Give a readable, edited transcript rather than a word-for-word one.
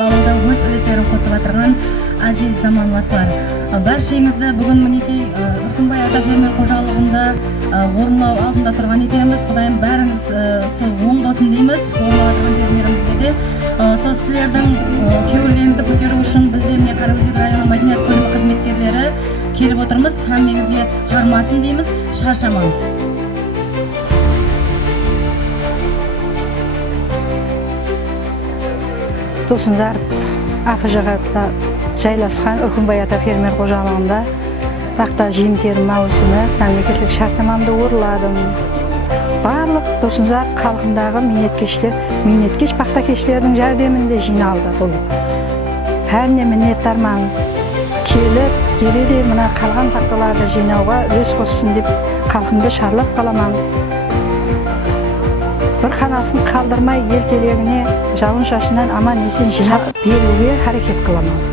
Алуда өз үлестерін қосып отырған азиз заманбасылар. Баршаңызды бүгін мінекей Үркімбай ата фермер қожалығында орынлау алдында тұрған екенбіз. Құдайым бәріңіз сол оң болсын дейміз. Орынлаған фермерімізге де сол сіздердің көңіліңізді көтеру үшін бізде міне Қараөзек районы мәдениет бөлімі қызметкерлері келіп отырмыз. Хаммеңізге қармасын дейміз. Шаршаман. Досынзар Афжағатта жайласқан Үркімбай ата фермер қожалығында тақта жем-терім маусымы мемлекеттік шартнамамды орладым. Барлық Досынзар халқындағы минеткеш бақтакешілердің жәрдемінде жиналды бұл. Бәріне миннеттарман келіп, келеде мына қалған тақталарды жинауға үлес қоссын деп халқымды шарлап қаламан. Bir қанасын қалдырмай ел терегіне жауын шашынан аман есен жинап беруге hareket қыламын.